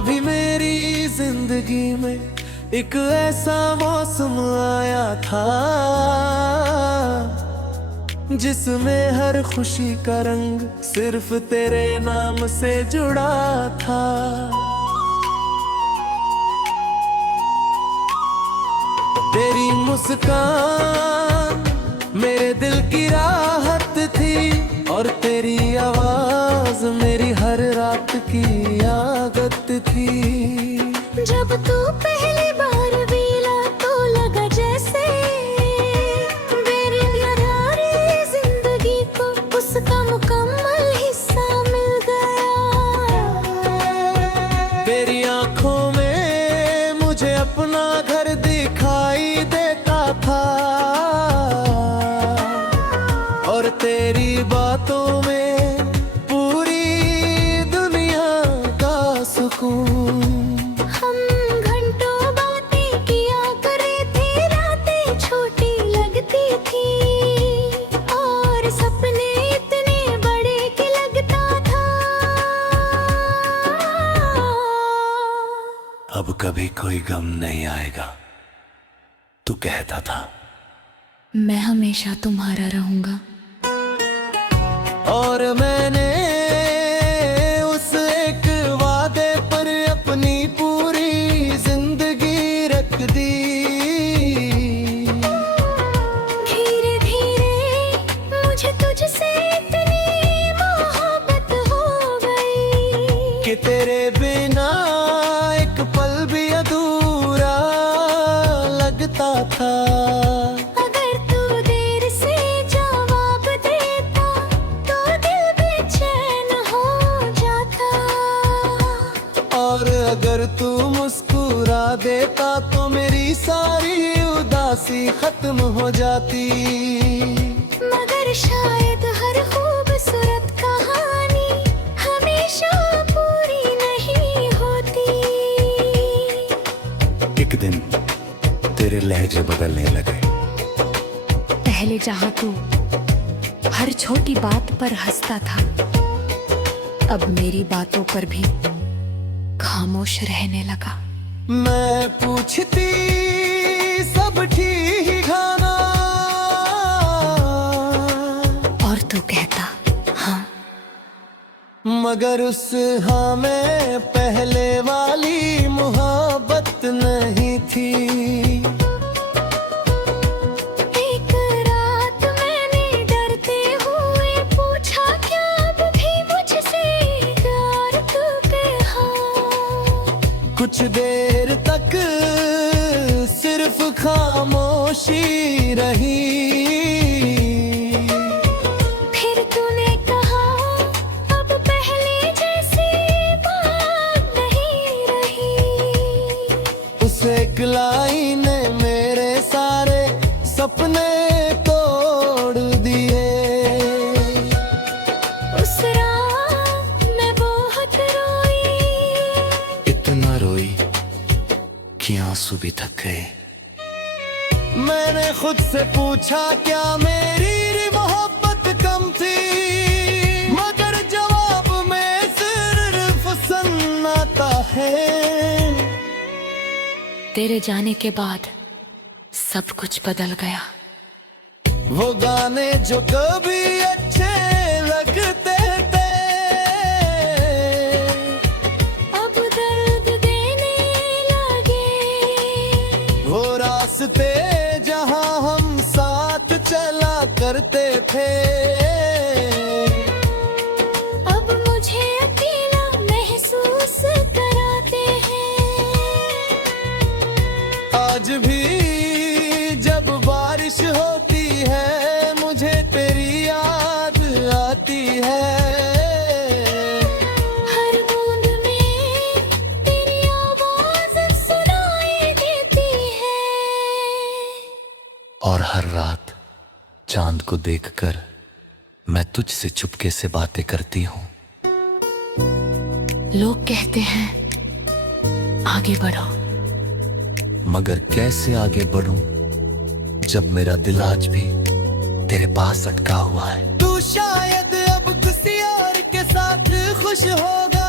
कभी मेरी जिंदगी में एक ऐसा मौसम आया था जिसमें हर खुशी का रंग सिर्फ तेरे नाम से जुड़ा था। तेरी मुस्कान मेरे दिल की राहत थी और तेरी आवाज मेरी हर रात की आदत थी। जब तू पहली बार मिला तो लगा जैसे मेरी अधूरी जिंदगी को उसका मुकम्मल हिस्सा मिल गया। तेरी आंखों में मुझे अपना घर दिखाई देता था और तेरी बातों में पूरी दुनिया का सुकून। हम घंटों बातें किया करे थे, रातें छोटी लगती थी और सपने इतने बड़े कि लगता था अब कभी कोई गम नहीं आएगा, तू कहता था। मैं हमेशा तुम्हारा रहूंगा। और मैंने उस एक वादे पर अपनी पूरी जिंदगी रख दी। धीरे धीरे मुझे तुझसे इतनी मोहब्बत हो गई कि तेरे बिना एक पल भी अधूरा लगता था। अगर तू देर से जवाब देता तो दिल बेचैन हो जाता और अगर तू मुस्कुरा देता तो मेरी सारी उदासी खत्म हो जाती। मगर शायद हर खूबसूरत कहानी हमेशा पूरी नहीं होती। एक दिन तेरे लहजे बदलने लगे। पहले जहाँ तू हर छोटी बात पर हंसता था, अब मेरी बातों पर भी खामोश रहने लगा। मैं पूछती सब ठीक खाना और तू कहता हाँ, मगर उस हाँ में पहले वाली मोहब्बत नहीं थी। एक रात मैंने डरते हुए पूछा क्या अब भी मुझसे प्यार तू कहा। कुछ देर तक सिर्फ खामोशी रही। फिर तूने कहा अब पहले जैसी बात नहीं रही। उस एक लाइन ने मेरे सारे सपने तोड़ दिए। उस रात मैं बहुत रोई, इतना रोई कि आंसू भी थक गए। मैंने खुद से पूछा क्या मेरी मोहब्बत कम थी, मगर जवाब में सिर्फ सन्नाटा है। तेरे जाने के बाद सब कुछ बदल गया। वो गाने जो कभी अच्छे लगते थे अब दर्द देने लगे। वो रास्ते जहां हम साथ चला करते थे अब मुझे अकेला महसूस कराते हैं। आज भी जब बारिश होती है मुझे तेरी याद आती है। हर बूंद में तेरी आवाज सुनाई देती है और हर रात चांद को देखकर मैं तुझसे चुपके से बातें करती हूँ। लोग कहते हैं आगे बढ़ो, मगर कैसे आगे बढ़ूं जब मेरा दिल आज भी तेरे पास अटका हुआ है। तू शायद अब किसी और के साथ खुश होगा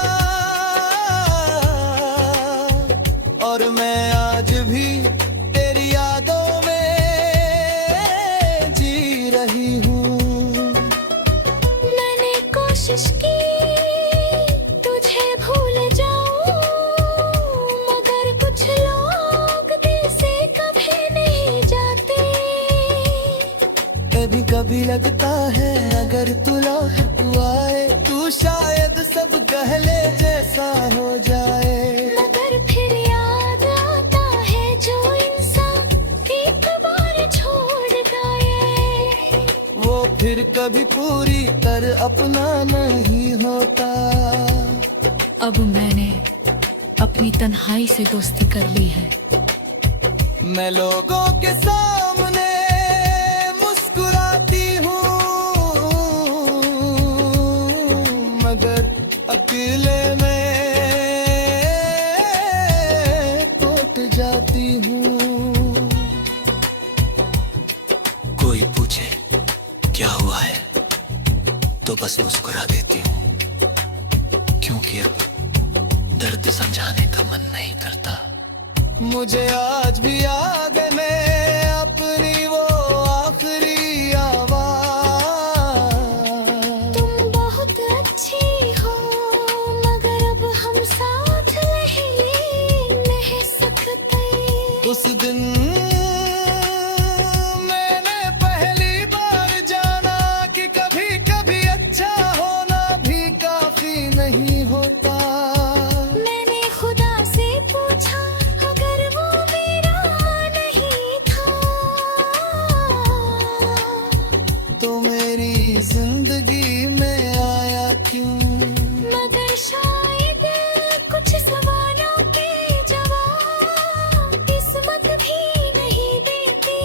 लगता है अगर तू लौट आए, तू शायद सब कहले जैसा हो जाए। मगर फिर याद आता है जो इंसान एक बार छोड़ गए, वो फिर कभी पूरी तरह अपना नहीं होता। अब मैंने अपनी तन्हाई से दोस्ती कर ली है। मैं लोगों के सामने मुस्कुराती हूँ, मगर अकेले में टूट जाती हूँ। कोई पूछे क्या हुआ है तो बस मुस्कुरा देती हूँ, क्योंकि अब दर्द समझाने का मन नहीं करता। मुझे आज भी याद में अपनी वो आखिरी आवाज। तुम बहुत अच्छी हो मगर अब हम साथ नहीं सकते। उस दिन मैंने पहली बार जाना कि कभी कभी अच्छा होना भी काफी नहीं होता। मैंने खुदा से पूछा अगर वो मेरा नहीं था तो मेरी जिंदगी में आया क्यों? मगर शायद कुछ सवालों के जवाब किस्मत भी नहीं देती।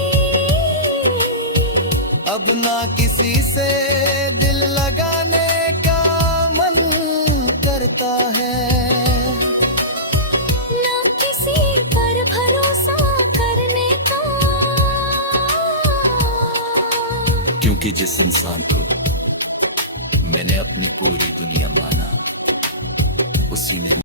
अब ना किसी से दिल लगाने का मन करता है, ना किसी पर भरोसा करने का। क्योंकि जिस इंसान को मैंने अपनी पूरी दुनिया माना उसी ने